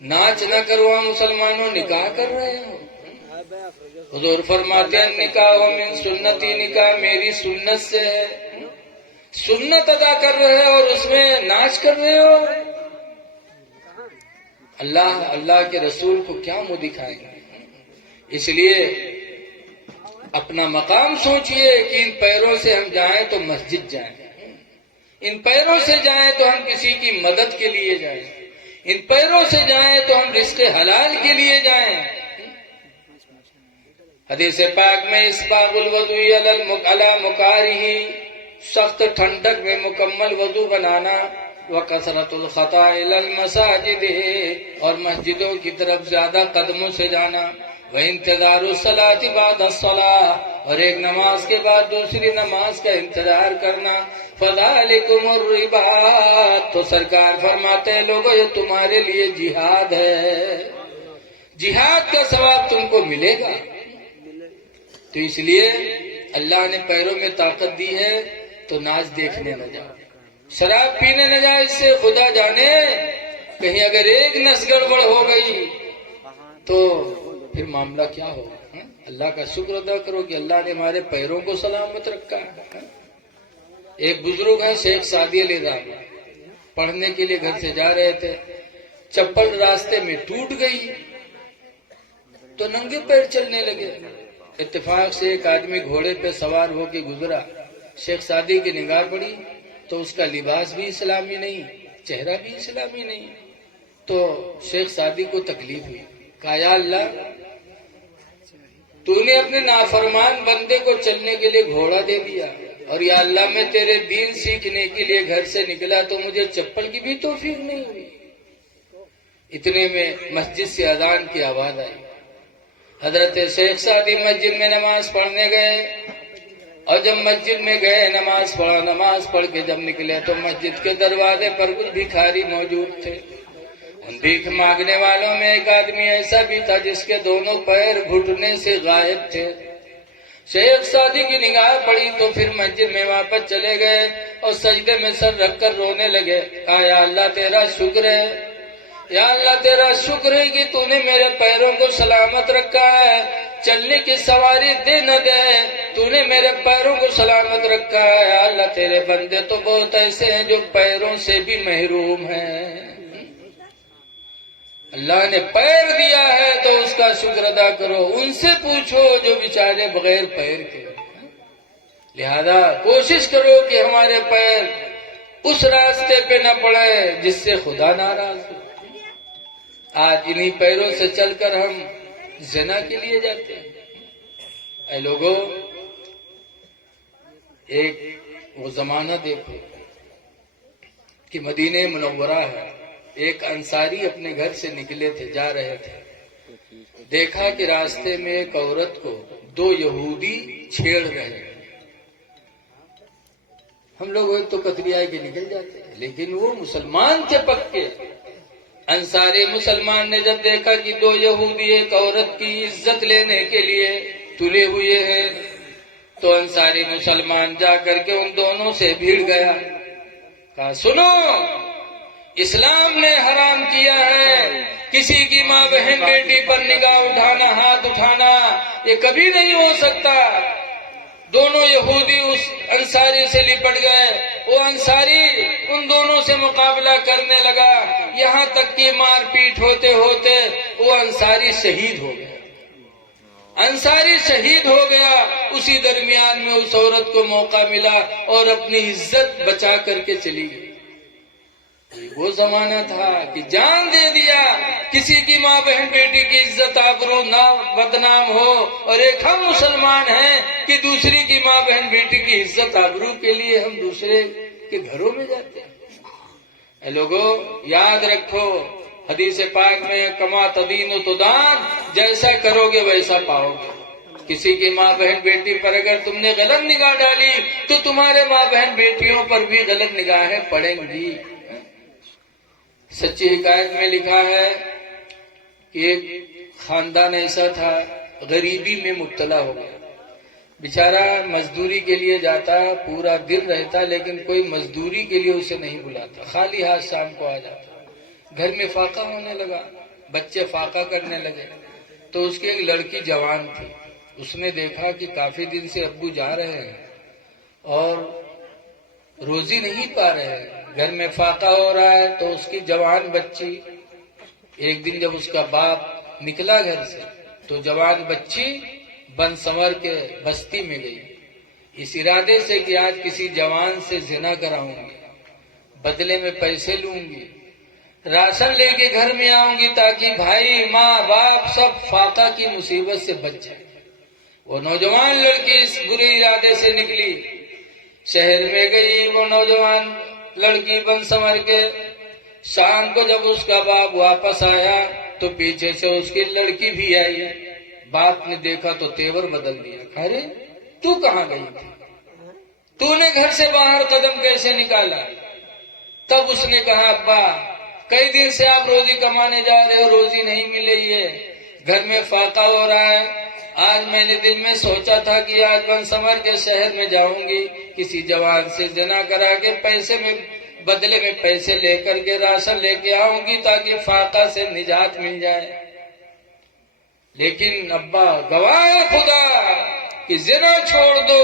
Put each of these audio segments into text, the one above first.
ناچ نہ کرو مسلمانوں، نکاح کر رہے ہو۔ حضور فرماتے ہیں نکاح من سنتی، نکاح میری سنت سے ہے۔ سنت ادا کر رہے ہو اور اس میں ناچ کر رہے ہو، اللہ کے رسول کو کیا منہ دکھائیں گے؟ اس لیے اپنا مقام سوچئے کہ ان پیروں سے ہم جائیں تو مسجد جائیں، ان پیروں سے جائیں تو ہم کسی کی مدد کے لیے جائیں، ان پیروں سے جائیں تو ہم رزق حلال کے لیے جائیں۔ حدیث پاک میں اسباغ الوضوء علی مکارہ، سخت ٹھنڈک میں مکمل وضو بنانا، وکثرت الخطا الی المساجد، اور مسجدوں کی طرف زیادہ قدموں سے جانا، وانتظار الصلاۃ بعد الصلاۃ، اور ایک نماز کے بعد دوسری نماز کا انتظار کرنا، فذالکم الرباط، تو سرکار فرماتے ہیں لوگوں یہ تمہارے لیے جہاد ہے، جہاد کا ثواب تم کو ملے گا۔ تو اس لیے اللہ نے پیروں میں طاقت دی ہے تو ناچ دیکھنے نہ جاؤ، شراب پینے نہ جاؤ، اس سے خدا جانے کہیں اگر ایک نس گڑبڑ ہو گئی تو پھر معاملہ کیا ہوگا۔ اللہ کا شکر ادا کرو کہ اللہ نے ہمارے پیروں کو سلامت رکھا ہے۔ ایک بزرگ ہے شیخ سعدی علیہ رحمہ، پڑھنے کے لیے گھر سے جا رہے تھے، چپل راستے میں ٹوٹ گئی تو ننگے پیر چلنے لگے۔ اتفاق سے ایک آدمی گھوڑے پہ سوار ہو کے گزرا، شیخ سعدی کی نگاہ پڑی تو اس کا لباس بھی اسلامی نہیں، چہرہ بھی اسلامی نہیں، تو شیخ سعدی کو تکلیف ہوئی، کہا یا اللہ تو نے اپنے نافرمان بندے کو چلنے کے لیے گھوڑا دے دیا، اور یا اللہ میں تیرے دین سیکھنے کے لیے گھر سے نکلا تو مجھے چپل کی بھی توفیق نہیں ہوئی۔ اتنے میں مسجد سے اذان کی آواز آئی، حضرت شیخ سعدی مسجد میں نماز پڑھنے گئے، اور جب مسجد میں گئے نماز پڑھا، نماز پڑھ کے جب نکلے تو مسجد کے دروازے پر کچھ بھکاری موجود تھے۔ ان بھیک مانگنے والوں میں ایک آدمی ایسا بھی تھا جس کے دونوں پیر گھٹنے سے غائب تھے۔ شیخ سعدی کی نگاہ پڑی تو پھر مسجد میں واپس چلے گئے اور سجدے میں سر رکھ کر رونے لگے، کہا یا اللہ تیرا شکر ہے، یا اللہ تیرا شکر ہے کہ تو نے میرے پیروں کو سلامت رکھا ہے، چلنے کی سواری دے نہ دے، تو نے میرے پیروں کو سلامت رکھا ہے۔ یا اللہ تیرے بندے تو بہت ایسے ہیں جو پیروں سے بھی محروم ہیں، اللہ نے پیر دیا ہے تو اس کا شکر ادا کرو، ان سے پوچھو جو بیچارے بغیر پیر کے۔ لہذا کوشش کرو کہ ہمارے پیر اس راستے پہ نہ پڑے جس سے خدا ناراض ہو۔ آج انہی پیروں سے چل کر ہم زنا کے لیے جاتے ہیں۔ اے لوگوں، ایک وہ زمانہ دیکھو کہ مدینہ منورہ ہے، ایک انصاری اپنے گھر سے نکلے تھے، جا رہے تھے، دیکھا کہ راستے میں ایک عورت کو دو یہودی چھیڑ رہے ہیں۔ ہم لوگ ایک تو کتریا کے نکل جاتے ہیں، لیکن وہ مسلمان تھے پکے۔ انصاری مسلمان نے جب دیکھا کہ دو یہودی ایک عورت کی عزت لینے کے لیے تلے ہوئے ہیں تو انصاری مسلمان جا کر کے ان دونوں سے بھیڑ گیا، کہا سنو، اسلام نے حرام کیا ہے کسی کی ماں بہن بیٹی پر نگاہ اٹھانا، ہاتھ اٹھانا، یہ کبھی نہیں ہو سکتا۔ دونوں یہودی اس انصاری سے لپٹ گئے، وہ انصاری ان دونوں سے مقابلہ کرنے لگا، یہاں تک کہ مار پیٹ ہوتے ہوتے وہ انصاری شہید ہو گیا، انصاری شہید ہو گیا۔ اسی درمیان میں اس عورت کو موقع ملا اور اپنی عزت بچا کر کے چلی گئی۔ وہ زمانہ تھا کہ جان دے دیا، کسی کی ماں بہن بیٹی کی عزت آبرو نہ بدنام ہو، اور ایک ہم مسلمان ہیں کہ دوسری کی ماں بہن بیٹی کی عزت آبرو کے لیے ہم دوسرے کے گھروں میں جاتے ہیں۔ اے لوگوں، یاد رکھو حدیث پاک میں کما تدین و تدان، جیسا کرو گے ویسا پاؤ گے۔ کسی کی ماں بہن بیٹی پر اگر تم نے غلط نگاہ ڈالی تو تمہارے ماں بہن بیٹیوں پر بھی غلط نگاہیں پڑیں گی۔ سچی حکایت میں لکھا ہے کہ ایک خاندان ایسا تھا، غریبی میں مبتلا ہو گیا، بیچارہ مزدوری کے لیے جاتا، پورا دن رہتا، لیکن کوئی مزدوری کے لیے اسے نہیں بلاتا، خالی ہاتھ شام کو آ جاتا۔ گھر میں فاقہ ہونے لگا، بچے فاقہ کرنے لگے تو اس کی ایک لڑکی جوان تھی، اس نے دیکھا کہ کافی دن سے ابو جا رہے ہیں اور روزی نہیں پا رہے ہیں، گھر میں فاقہ ہو رہا ہے، تو اس کی جوان بچی ایک دن جب اس کا باپ نکلا گھر سے تو جوان بچی بن سنور کے بستی میں گئی اس ارادے سے کہ آج کسی جوان سے زنا کراؤں گی، بدلے میں پیسے لوں گی، راشن لے کے گھر میں آؤں گی تاکہ بھائی ماں باپ سب فاقہ کی مصیبت سے بچ جائیں۔ وہ نوجوان لڑکی اس برے ارادے سے نکلی، شہر میں گئی وہ نوجوان لڑکی بن سنور کے۔ شام کو جب اس کا باپ واپس آیا تو پیچھے سے اس کی لڑکی بھی آئی، باپ نے دیکھا تو تیور بدل دیا، ارے تو کہاں گئی تھی، تو نے گھر سے باہر قدم کیسے نکالا؟ تب اس نے کہا ابا کئی دن سے آپ روزی کمانے جا رہے ہو، روزی نہیں مل رہی ہے، گھر میں فاقہ ہو رہا ہے، آج میں نے دل میں سوچا تھا کہ آج بن سنور کے شہر میں جاؤں گی، کسی جوان سے زنا کرا کے پیسے میں بدلے میں پیسے لے کر کے راشن لے کے آؤں گی تاکہ فاقہ سے نجات مل جائے، لیکن ابا گواہ ہے خدا کہ زنا چھوڑ دو،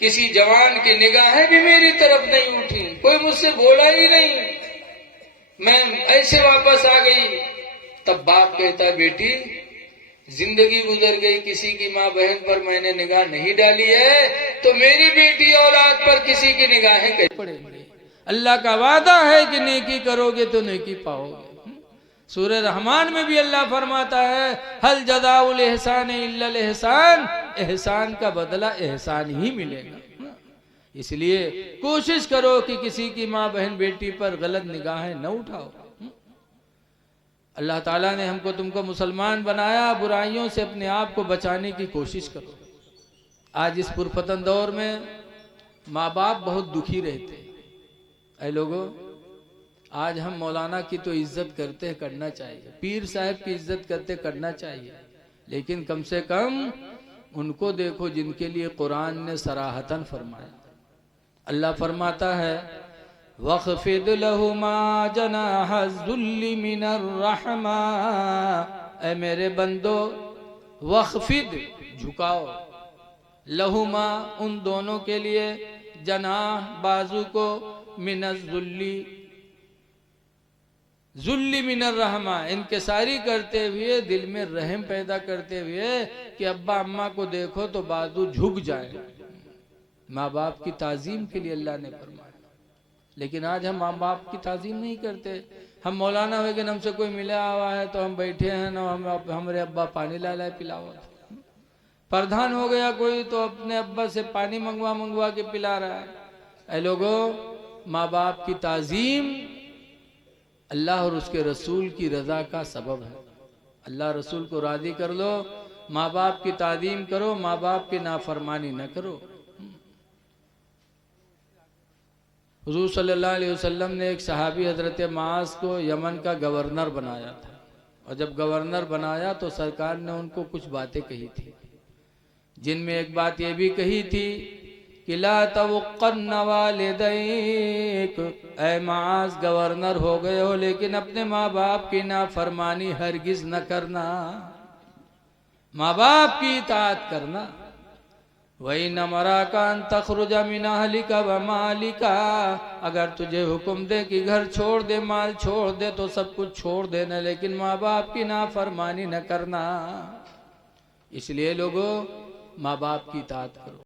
کسی جوان کی نگاہیں بھی میری طرف نہیں اٹھی، کوئی مجھ سے بولا ہی نہیں، میں ایسے واپس آ گئی۔ تب باپ کہتا بیٹی زندگی گزر گئی، کسی کی ماں بہن پر میں نے نگاہ نہیں ڈالی ہے تو میری بیٹی اولاد پر کسی کی نگاہیں کیسے پڑیں گی؟ اللہ کا وعدہ ہے کہ نیکی کرو گے تو نیکی پاؤ گے۔ سورہ رحمان میں بھی اللہ فرماتا ہے ہل جزاء الاحسان الا الاحسان، احسان کا بدلہ احسان ہی ملے گا، اس لیے کوشش کرو کہ کسی کی ماں بہن بیٹی پر غلط نگاہیں نہ اٹھاؤ۔ اللہ تعالیٰ نے ہم کو تم کو مسلمان بنایا، برائیوں سے اپنے آپ کو بچانے کی کوشش کرو۔ آج اس پرفتن دور میں ماں باپ بہت دکھی رہتے ہیں۔ اے لوگوں، آج ہم مولانا کی تو عزت کرتے کرنا چاہیے، پیر صاحب کی عزت کرتے کرنا چاہیے، لیکن کم سے کم ان کو دیکھو جن کے لیے قرآن نے صراحتاً فرمایا۔ اللہ فرماتا ہے وَخْفِضْ لَهُمَا جَنَاحَ الذُّلِّ مِنَ الرَّحْمَةِ، اے میرے بندو وَخْفِضْ جھکاؤ، لَهُمَا ان دونوں کے لیے، جناح بازو کو، من الذُّلِّ ذُلِّ من الرحمہ انکساری کرتے ہوئے، دل میں رحم پیدا کرتے ہوئے کہ ابا اماں کو دیکھو تو بازو جھک جائے، ماں باپ کی تعظیم کے لیے اللہ نے فرمایا۔ لیکن آج ہم ماں باپ کی تعظیم نہیں کرتے، ہم مولانا ہوئے کہ ہم سے کوئی ملا ہوا ہے تو ہم بیٹھے ہیں نا، ہمارے ابا پانی لائے پلاؤ، پردھان ہو گیا کوئی تو اپنے ابا سے پانی منگوا کے پلا رہا ہے۔ اے لوگوں، ماں باپ کی تعظیم اللہ اور اس کے رسول کی رضا کا سبب ہے، اللہ رسول کو راضی کر لو، ماں باپ کی تعظیم کرو، ماں باپ کی نافرمانی نہ کرو۔ حضور صلی اللہ علیہ وسلم نے ایک صحابی حضرت معاذ کو یمن کا گورنر بنایا تھا، اور جب گورنر بنایا تو سرکار نے ان کو کچھ باتیں کہی تھی، جن میں ایک بات یہ بھی کہی تھی کہ لا توقن والدیک، اے معاذ گورنر ہو گئے ہو لیکن اپنے ماں باپ کی نافرمانی ہرگز نہ کرنا، ماں باپ کی اطاعت کرنا۔ وَإِنَّ مَرَاكَ أَن تَخْرُجَ مِنْ أَهْلِكَ وَمَالِكَ، اگر تجھے حکم دے کہ گھر چھوڑ دے، مال چھوڑ دے تو سب کچھ چھوڑ دینا، لیکن ماں باپ کی نافرمانی نہ کرنا۔ اس لیے لوگوں، ماں باپ کی اطاعت کرو۔